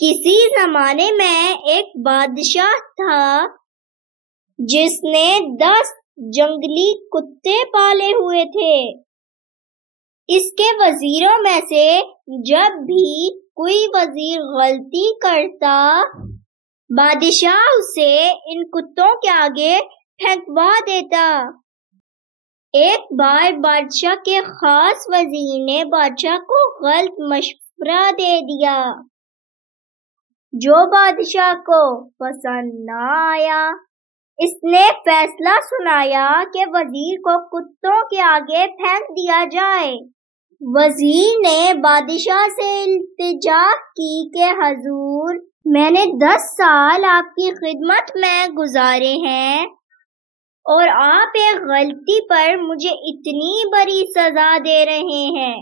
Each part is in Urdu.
کسی زمانے میں ایک بادشاہ تھا جس نے 10 جنگلی کتے پالے ہوئے تھے۔ اس کے وزیروں میں سے جب بھی کوئی وزیر غلطی کرتا، بادشاہ اسے ان کتوں کے آگے پھینکوا دیتا۔ ایک بار بادشاہ کے خاص وزیر نے بادشاہ کو غلط مشورہ دے دیا جو بادشاہ کو پسند نہ آیا۔ اس نے فیصلہ سنایا کہ وزیر کو کتوں کے آگے پھینک دیا جائے۔ وزیر نے بادشاہ سے التجا کی کہ حضور، میں نے 10 سال آپ کی خدمت میں گزارے ہیں اور آپ ایک غلطی پر مجھے اتنی بڑی سزا دے رہے ہیں۔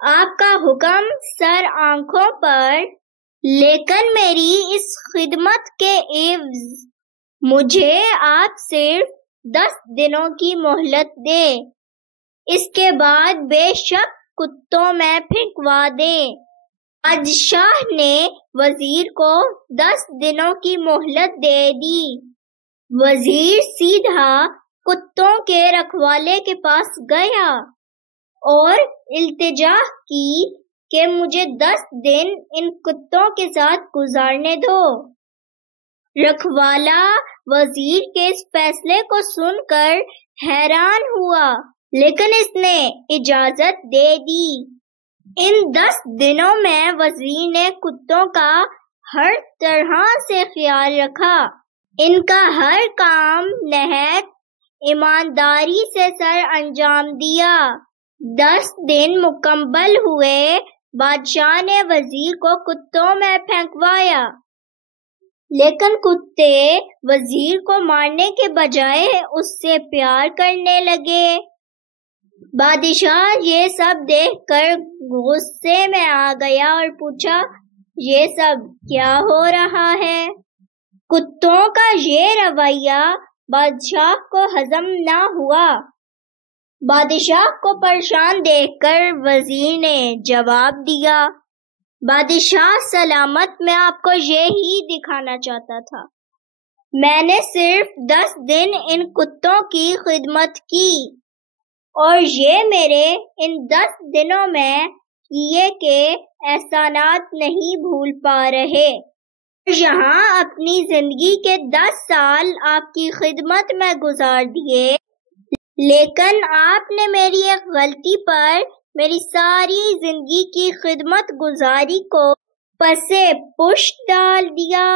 آپ کا حکم سر آنکھوں پر، لیکن میری اس خدمت کے عوض مجھے آپ صرف 10 دنوں کی مہلت دیں، اس کے بعد بے شک کتوں میں پھینکوا دیں۔ بادشاہ نے وزیر کو 10 دنوں کی مہلت دے دی۔ وزیر سیدھا کتوں کے رکھوالے کے پاس گیا اور التجا کی کہ مجھے 10 دن ان کتوں کے ساتھ گزارنے دو۔ رکھوالا وزیر کے اس فیصلے کو سن کر حیران ہوا، لیکن اس نے اجازت دے دی۔ ان 10 دنوں میں وزیر نے کتوں کا ہر طرح سے خیال رکھا، ان کا ہر کام نہایت ایمانداری سے سر انجام دیا۔ 10 دن مکمل ہوئے، بادشاہ نے وزیر کو کتوں میں پھینکوایا، لیکن کتے وزیر کو مارنے کے بجائے اس سے پیار کرنے لگے۔ بادشاہ یہ سب دیکھ کر غصے میں آ گیا اور پوچھا، یہ سب کیا ہو رہا ہے؟ کتوں کا یہ رویہ بادشاہ کو ہضم نہ ہوا۔ بادشاہ کو پریشان دیکھ کر وزیر نے جواب دیا، بادشاہ سلامت، میں آپ کو یہی دکھانا چاہتا تھا، میں نے صرف 10 دن ان کتوں کی خدمت کی اور یہ میرے ان 10 دنوں میں کیے کے احسانات نہیں بھول پا رہے۔ یہاں اپنی زندگی کے 10 سال آپ کی خدمت میں گزار دیے، لیکن آپ نے میری ایک غلطی پر میری ساری زندگی کی خدمت گزاری کو پسے پشت ڈال دیا۔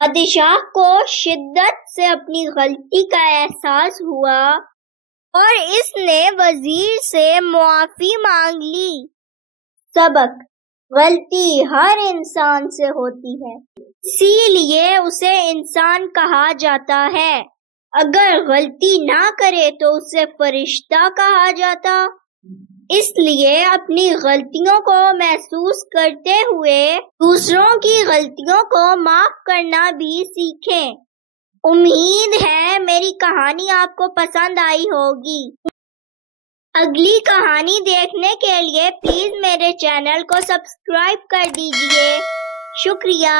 بادشاہ کو شدت سے اپنی غلطی کا احساس ہوا اور اس نے وزیر سے معافی مانگ لی۔ سبق: غلطی ہر انسان سے ہوتی ہے، اسی لیے اسے انسان کہا جاتا ہے۔ اگر غلطی نہ کرے تو اسے فرشتہ کہا جاتا۔ اس لیے اپنی غلطیوں کو محسوس کرتے ہوئے دوسروں کی غلطیوں کو معاف کرنا بھی سیکھیں۔ امید ہے میری کہانی آپ کو پسند آئی ہوگی۔ اگلی کہانی دیکھنے کے لیے پلیز میرے چینل کو سبسکرائب کر دیجیے۔ شکریہ۔